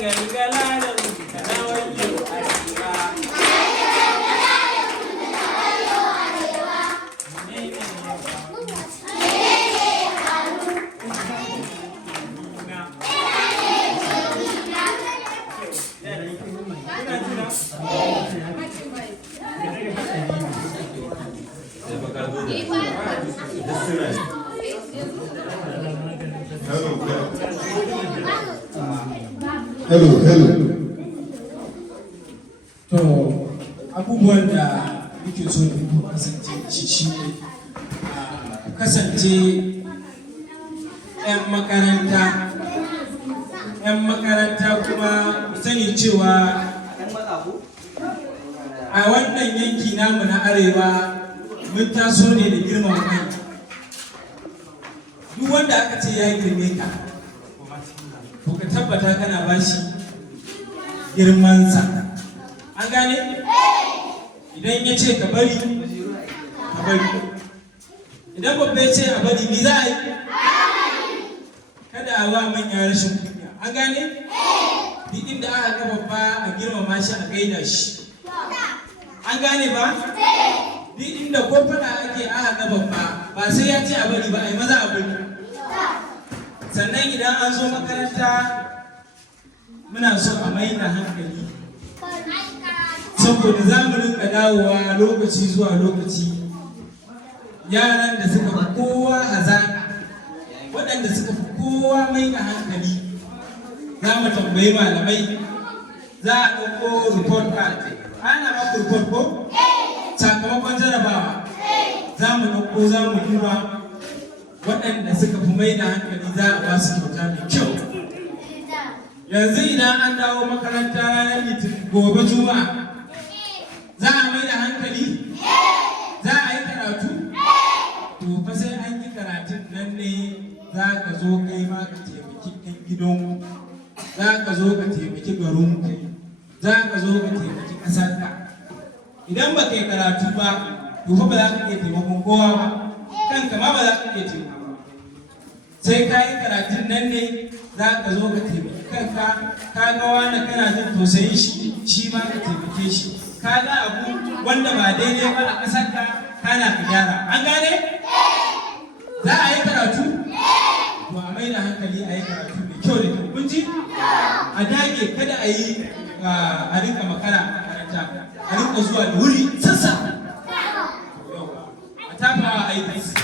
galgala da mutu na wajen arewa. Hello. To abubuwan da muke so ku kasance shi ne kasance 'yan makaranta kuma ku sani cewa a wannan yanki namu na arewa mun taso ne da girmama kai. Duk wanda aka ce ya girme ka to ka tabbata kana bashi girmansa. An gane? Idan ya ce ka bari, ka bari. Idan babba ya ce a bari, ni za a yi? Kada a wa manya rashin kunya. An gane? Duk inda aka ga babba a girmama shi a gaida shi. An gane ba? Duk inda ko fada ake aka ga babba ba sai ya ce a bari ba, a yi maza a bari. Sannan idan an zo makaranta muna so a mai da hankali, saboda za mu rinka dawowa lokaci zuwa lokaci. Yaran da suka fi kowa hazaka, waɗanda suka fi kowa mai da hankali, za mu tambayi malamai, za a ɗauko report card. Ana ba ku report ko? Sakamakon jarabawa za mu ɗauko, za mu duba waɗanda suka fi mai da hankali, za a ba su kyauta mai kyau. Yanzu idan an dawo makaranta ranar Litinin gobe Juma'a, za a mai da hankali? Za a yi karatu? To fa sai an yi karatun nan ne za ka zo kai ma ka taimaki ɗan gidanku, za ka zo ka taimaki garinku, za ka zo ka taimaki ƙasarka. Idan ba ka yi karatu ba, to fa ba za ka iya taimakon kowa ba, kanka ma ba za ka iya taimako. Sai ka yi karatun nan ne za ka zo ka taimaki kanka. Ka ga wani kana jin tausayin shi ma ka taimake shi. Ka ga abu wanda ba daidai ba a ƙasarka, kana ka gyara. An gane? Za a yi karatu? To a mai da hankali a yi karatu mai kyau da kyau. Kun ji? A dage kada a yi a rinka makara a makaranta, a rinka zuwa da wuri sassa. A tafawa a yi taisi.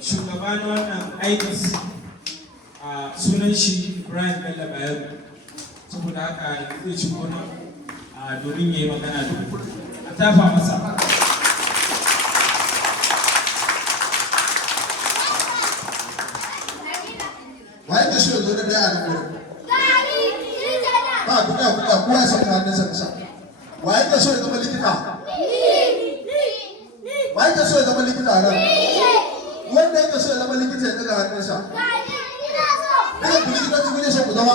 Shugaba na wannan aikin sunan shi Ibrahim Bello Bayero, saboda haka zai ci gona domin ya yi magana da ku. A tafa masa. Waye ke so ya zo da daya a nan wurin? Ba kuɗa kowa ya saka hannunsa kasa. Waye ke so ya zama likita? Waye ke so ya zama likita a nan? Wanda yake so ya zama likita ya daga hannunsa. Ina ku likitoci kun so ku zama?